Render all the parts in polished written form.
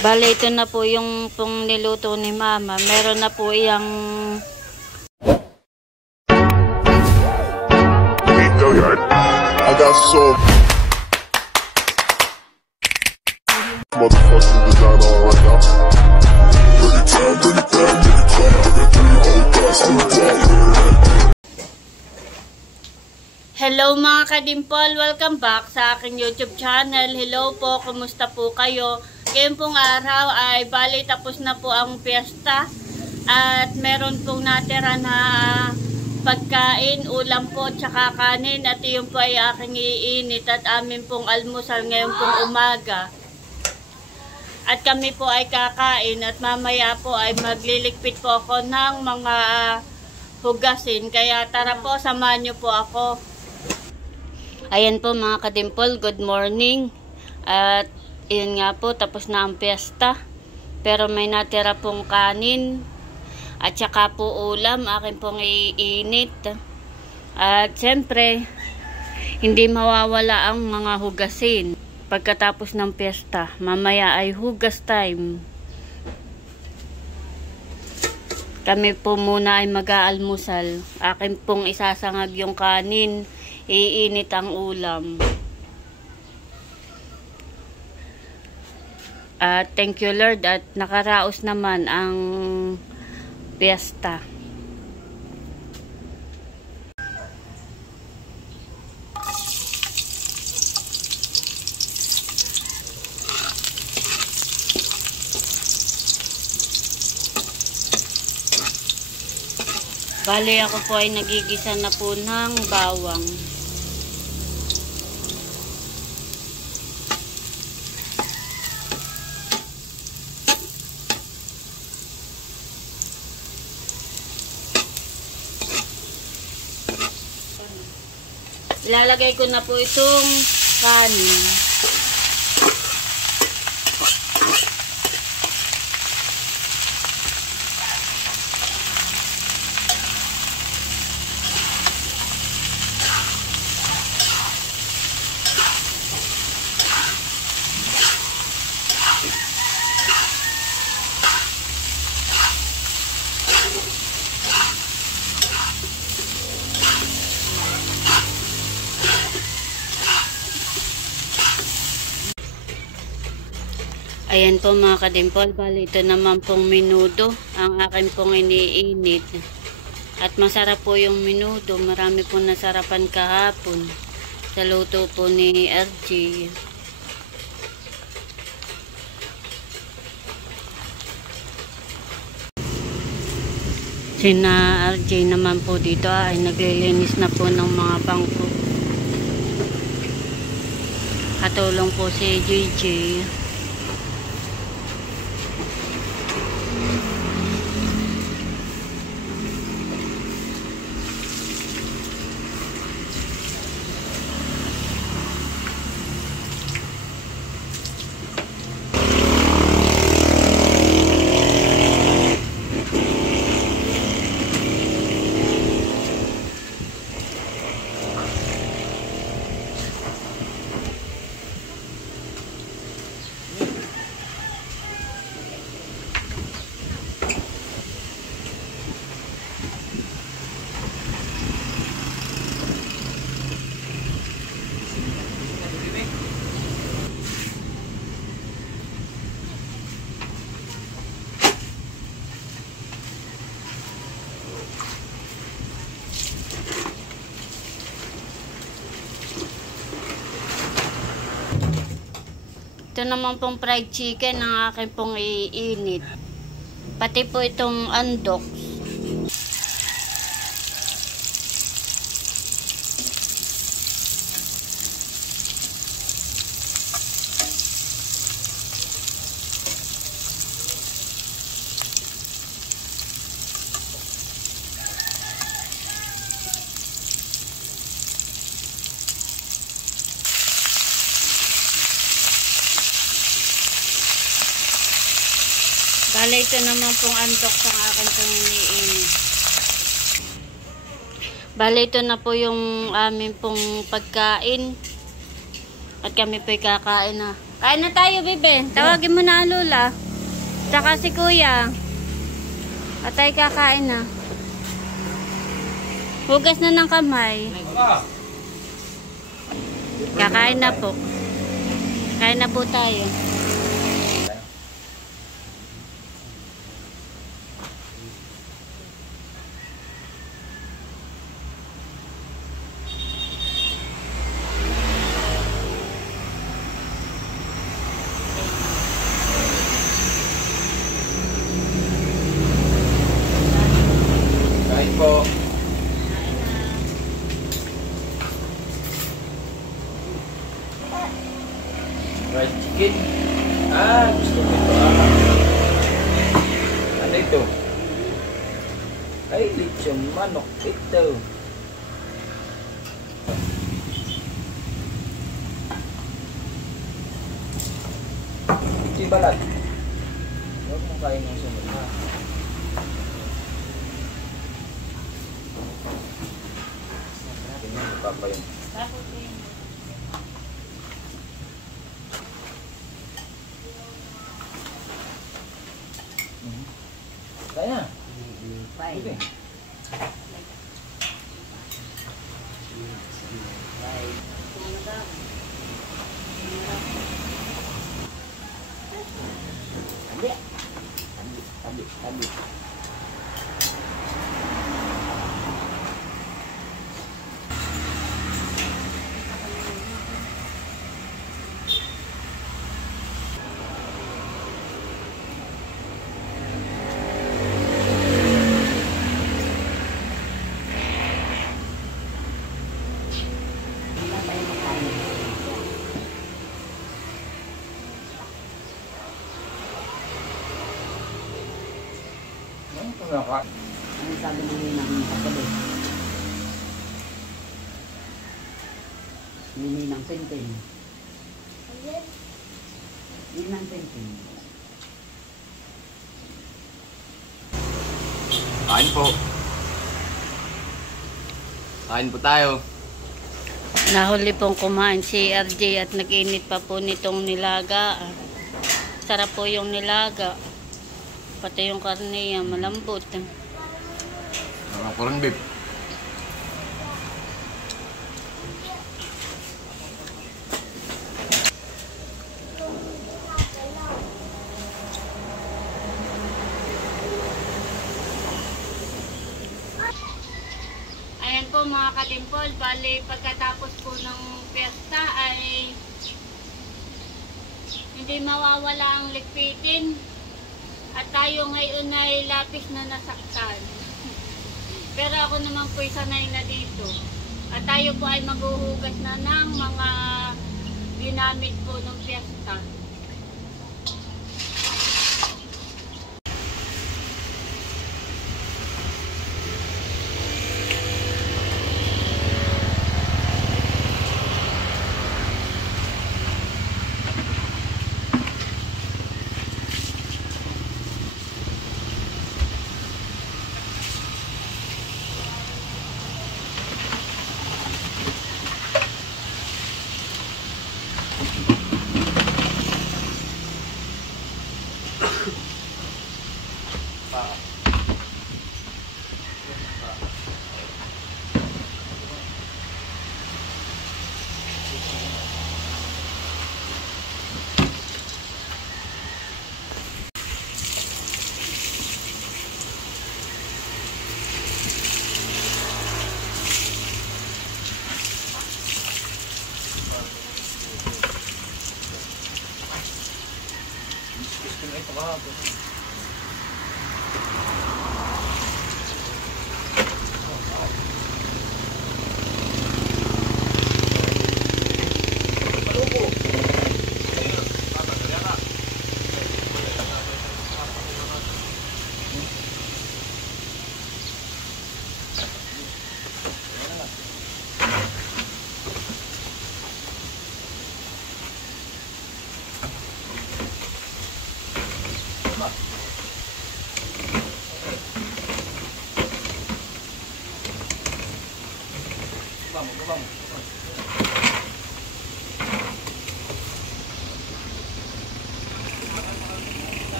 Bale, ito na po yung pong niluto ni Mama. Meron na po iyang I got so motherfucking design on right now. Hello mga kadimpol, welcome back sa aking YouTube channel. Hello po, kumusta po kayo? Ngayon pong araw ay bali tapos na po ang piyesta at meron pong natira na pagkain, ulam po, tsaka kanin at yun po ay aking iinit at amin pong almusal ngayon pong umaga. At kami po ay kakain at mamaya po ay magliligpit po ako ng mga hugasin. Kaya tara po, samahan niyo po ako. Ayan po mga kadimpol, good morning. At yun nga po, tapos na ang piyesta. Pero may natira pong kanin. At saka po ulam, akin pong iinit. At syempre, hindi mawawala ang mga hugasin. Pagkatapos ng piyesta, mamaya ay hugas time. Kami po muna ay mag-aalmusal. Akin pong isasangag yung kanin. Iinit ang ulam. At thank you Lord at nakaraos naman ang piyesta. Bale ako po ay nagigisa na po ng bawang. Ilalagay ko na po itong kanin. Ayan po mga kadimpol, bali ito naman pong menudo, ang akin pong iniinit. At masarap po yung menudo, marami pong nasarapan kahapon sa luto po ni RJ. Sina RJ naman po dito ay naglilinis na po ng mga bangko. Katulong po si JJ. Ito naman pong fried chicken ang akin pong iinit. Pati po itong andok. Bale, ito naman pong andok sa akin pong iniinit. Bale, ito na po yung amin pong pagkain. At kami po'y kakain na. Kain na tayo, bebe. Tawagin mo na ang Lola. Tsaka si Kuya. At tayo kakain na. Hugas na ng kamay. Kakain na po. Kain na po tayo. Kain po. Fried chicken. Gusto ko ito. Ano ito? Ay, lechong manok ito. Ito yung balat. Huwag mong kain ng sunod ha. Tingnan mo papa yun. Kaya. Pwede. Tabi. Ano sabi ng ninang kagabi? Ninang Tintin. Ninang Tintin. Kain po. Kain po tayo. Nahuli pong kumain si RJ at nag-init pa po nitong nilaga. Sarap po yung nilaga. Pati yung karne yan, malambot. Mga corned beef. Ayan po mga kadimpol, bali pagkatapos po ng piyesta ay hindi mawawala ang ligpitin. At tayo ngayon ay lapis na nasaktan. Pero ako naman po'y sanay na dito. At tayo po ay maghuhugas na ng mga ginamit po ng piyesta. Tama.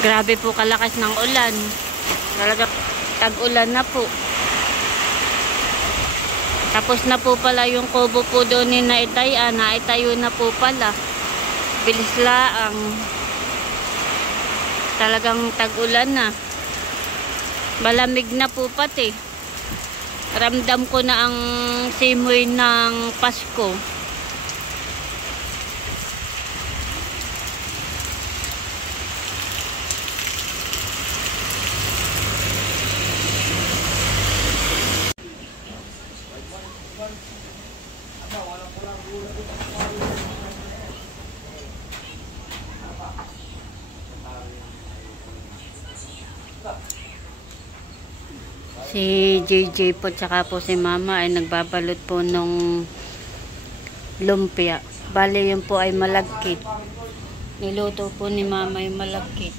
Grabe po kalakas ng ulan. Talaga tag-ulan na po. Tapos na po pala yung kubo po doon ni Naitay. Naitayo na po pala. Bilis laang. Talagang tag-ulan na. Malamig na po pati. Ramdam ko na ang simoy ng Pasko. Si JJ po tsaka po si Mama ay nagbabalot po nung lumpia. Bale yun po ay malagkit. Niluto po ni Mama yung malagkit.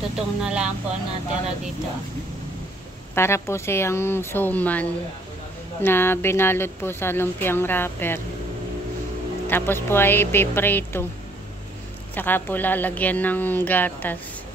Tutong na lang po ang natira dito. Para po siyang suman na binalot po sa lumpiang wrapper. Tapos po ay ipiprito. Tsaka po lalagyan ng gatas.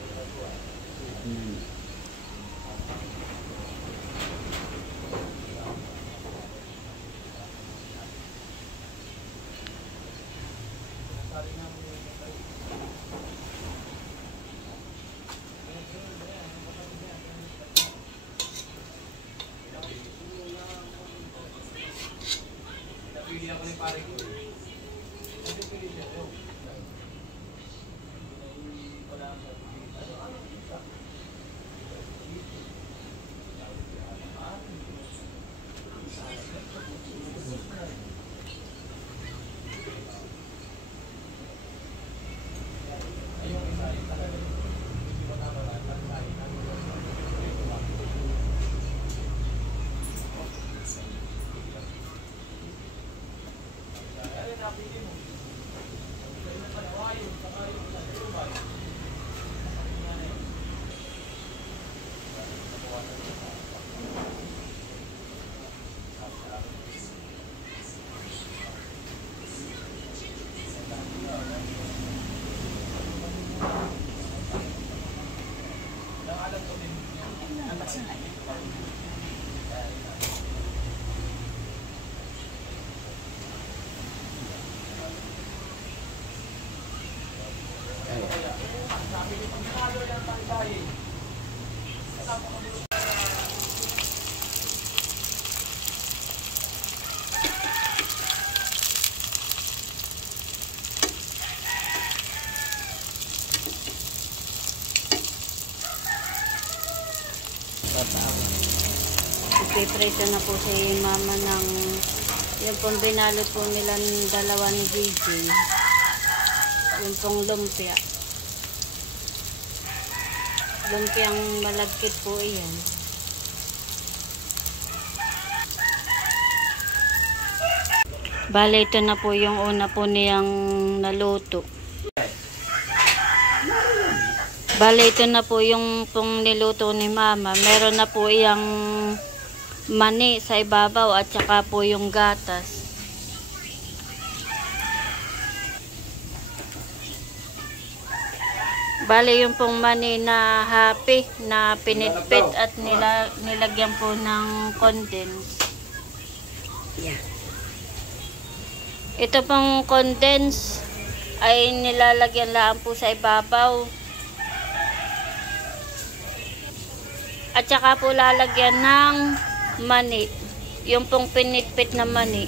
Ipiprito na po si Mama ng yung pong binalot po nila ng dalawa ni JJ. Yung pong lumpia. Lumpiang malagkit po iyan. Bale, ito na po yung una po niyang naluto. Bale, ito na po yung pong niluto ni Mama. Meron na po iyang mani sa ibabaw at saka po yung gatas. Bale, yung pong mani na happy na pinitpit at nilagyan po ng condense. Yeah. Ito pong condense ay nilalagyan lang po sa ibabaw. At saka po lalagyan ng mani. Yung pong pinitpit na mani.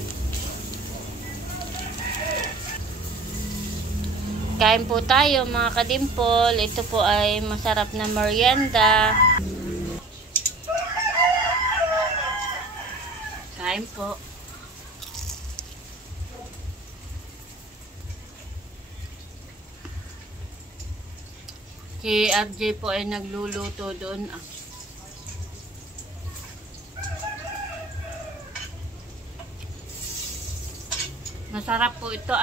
Kain po tayo mga kadimpol. Ito po ay masarap na merienda. Kain po. Si RJ po ay nagluluto doon. Masarap po ito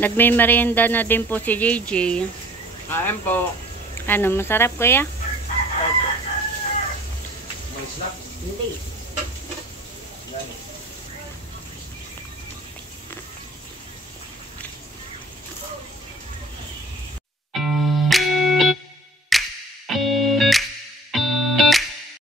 Nagme-merienda na din po si JJ. Kain po. Ano, masarap kuya? May snack? Hindi.